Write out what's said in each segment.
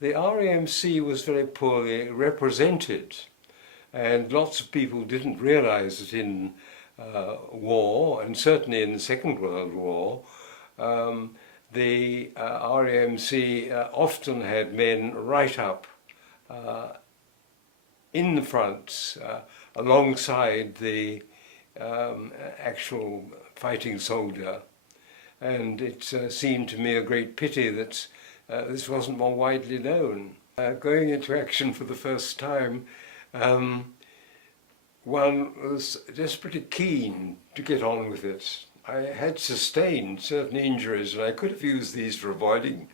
The RAMC was very poorly represented, and lots of people didn't realize that in war, and certainly in the Second World War, the RAMC often had men right up in the front alongside the actual fighting soldier. And it seemed to me a great pity that this wasn't more widely known. Going into action for the first time, one was desperately keen to get on with it. I had sustained certain injuries, and I could have used these for avoiding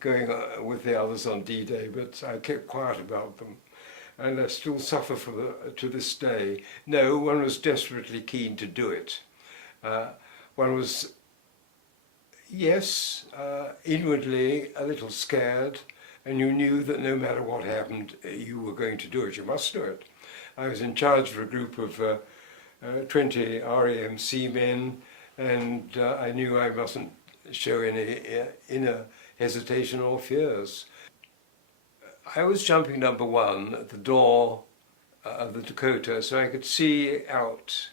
going with the others on D-Day, but I kept quiet about them, and I still suffer to this day. No, one was desperately keen to do it. One was, yes, inwardly a little scared, and you knew that no matter what happened, you were going to do it. You must do it. I was in charge of a group of 20 RAMC men, and I knew I mustn't show any inner hesitation or fears. I was jumping number one at the door of the Dakota, so I could see out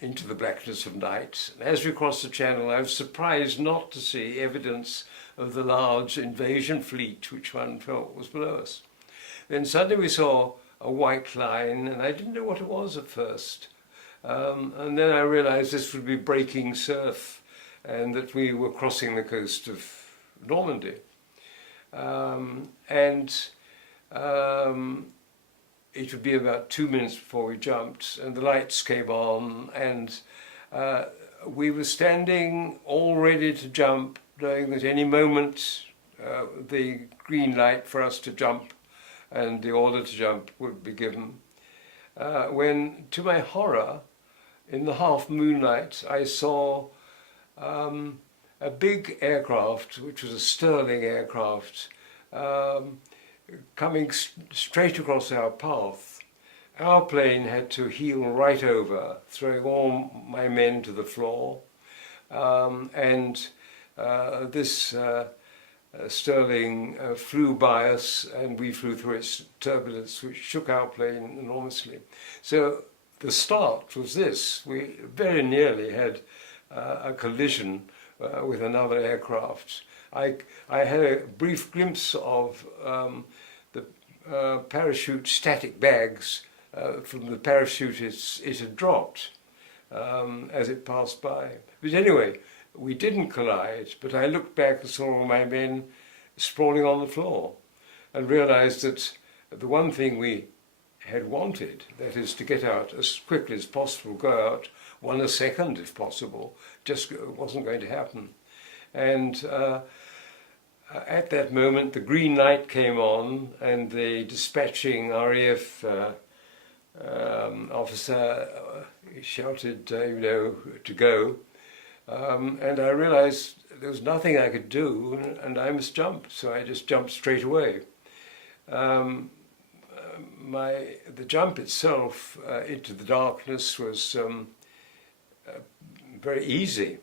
into the blackness of night. As we crossed the channel, I was surprised not to see evidence of the large invasion fleet which one felt was below us. Then suddenly we saw a white line, and I didn't know what it was at first. And then I realized this would be breaking surf, and that we were crossing the coast of Normandy. It would be about 2 minutes before we jumped, and the lights came on, and we were standing all ready to jump, knowing that any moment the green light for us to jump and the order to jump would be given. When, to my horror, in the half moonlight, I saw a big aircraft, which was a Sterling aircraft, coming straight across our path. Our plane had to heel right over, throwing all my men to the floor, this Sterling flew by us, and we flew through its turbulence, which shook our plane enormously. So the start was this: we very nearly had a collision with another aircraft. I had a brief glimpse of the parachute static bags from the parachute it had dropped as it passed by. But anyway, we didn't collide, but I looked back and saw all my men sprawling on the floor and realized that the one thing we had wanted, that is to get out as quickly as possible, go out 1 a second if possible, just wasn't going to happen. And at that moment the green light came on, and the dispatching RAF officer shouted, to go. And I realized there was nothing I could do, and I must jump, so I just jumped straight away. The jump itself into the darkness was very easy.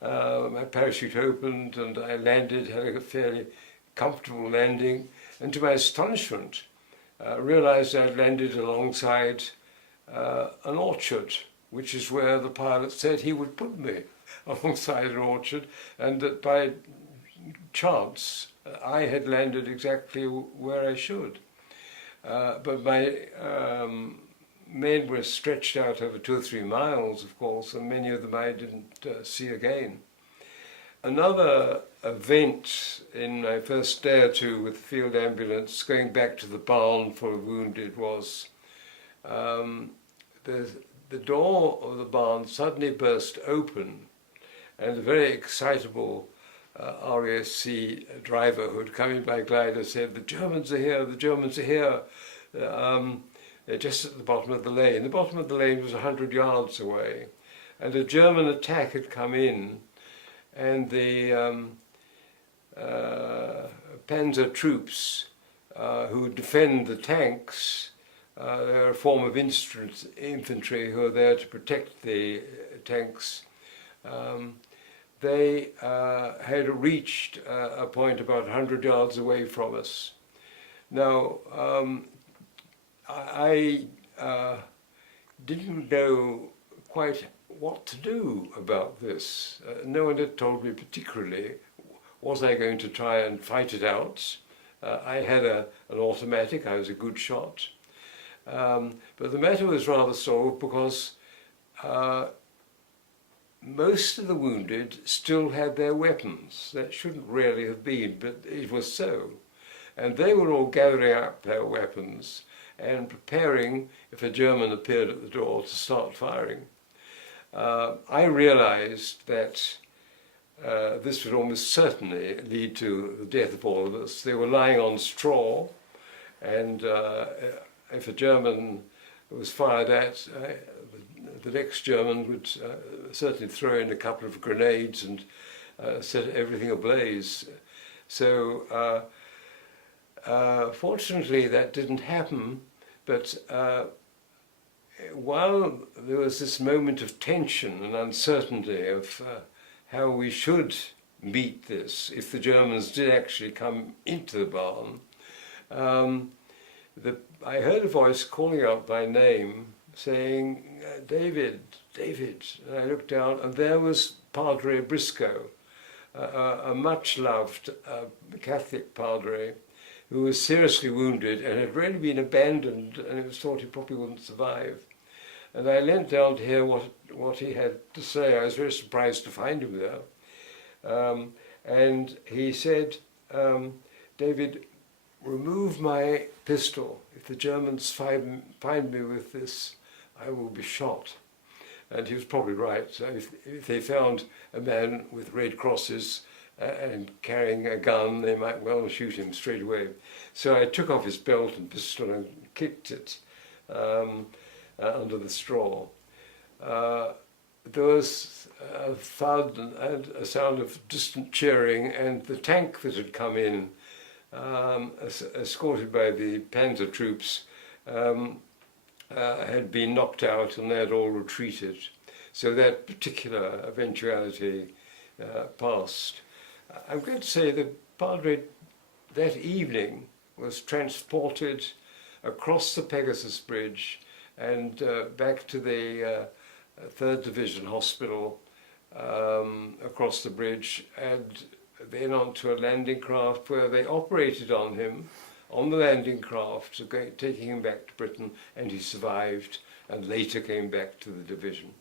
My parachute opened and I landed, had a fairly comfortable landing, and to my astonishment realized I'd landed alongside an orchard, which is where the pilot said he would put me, alongside an orchard, and that by chance I had landed exactly where I should. But my men were stretched out over 2 or 3 miles, of course, and many of them I didn't see again. Another event in my first day or two with the field ambulance, going back to the barn full of wounded, was the door of the barn suddenly burst open, and a very excitable RASC driver who had come in by glider said, "The Germans are here, the Germans are here." They're just at the bottom of the lane. The bottom of the lane was 100 yards away, and a German attack had come in, and the Panzer troops who defend the tanks, they're a form of infantry who are there to protect the tanks. they had reached a point about 100 yards away from us. Now, I didn't know quite what to do about this. No one had told me particularly. Was I going to try and fight it out? I had an automatic, I was a good shot. But the matter was rather solved because most of the wounded still had their weapons. That shouldn't really have been, but it was so. And they were all gathering up their weapons and preparing, if a German appeared at the door, to start firing. I realized that this would almost certainly lead to the death of all of us. They were lying on straw, and if a German was fired at, the next German would certainly throw in a couple of grenades and set everything ablaze. So fortunately that didn't happen, but while there was this moment of tension and uncertainty of how we should meet this, if the Germans did actually come into the barn, I heard a voice calling out my name, saying, David, David. And I looked down, and there was Padre Briscoe, a much-loved Catholic padre who was seriously wounded and had really been abandoned, and it was thought he probably wouldn't survive. And I leant down to hear what he had to say. I was very surprised to find him there. And he said, David, remove my pistol. If the Germans find me with this, I will be shot. And he was probably right. So if they found a man with red crosses and carrying a gun, they might well shoot him straight away. So I took off his belt and pistol and kicked it under the straw. There was a thud and a sound of distant cheering, and the tank that had come in, escorted by the Panzer troops, had been knocked out and they had all retreated. So that particular eventuality passed. I'm going to say that Padre that evening was transported across the Pegasus Bridge and back to the 3rd Division Hospital across the bridge, and then onto a landing craft where they operated on him on the landing craft, taking him back to Britain, and he survived and later came back to the division.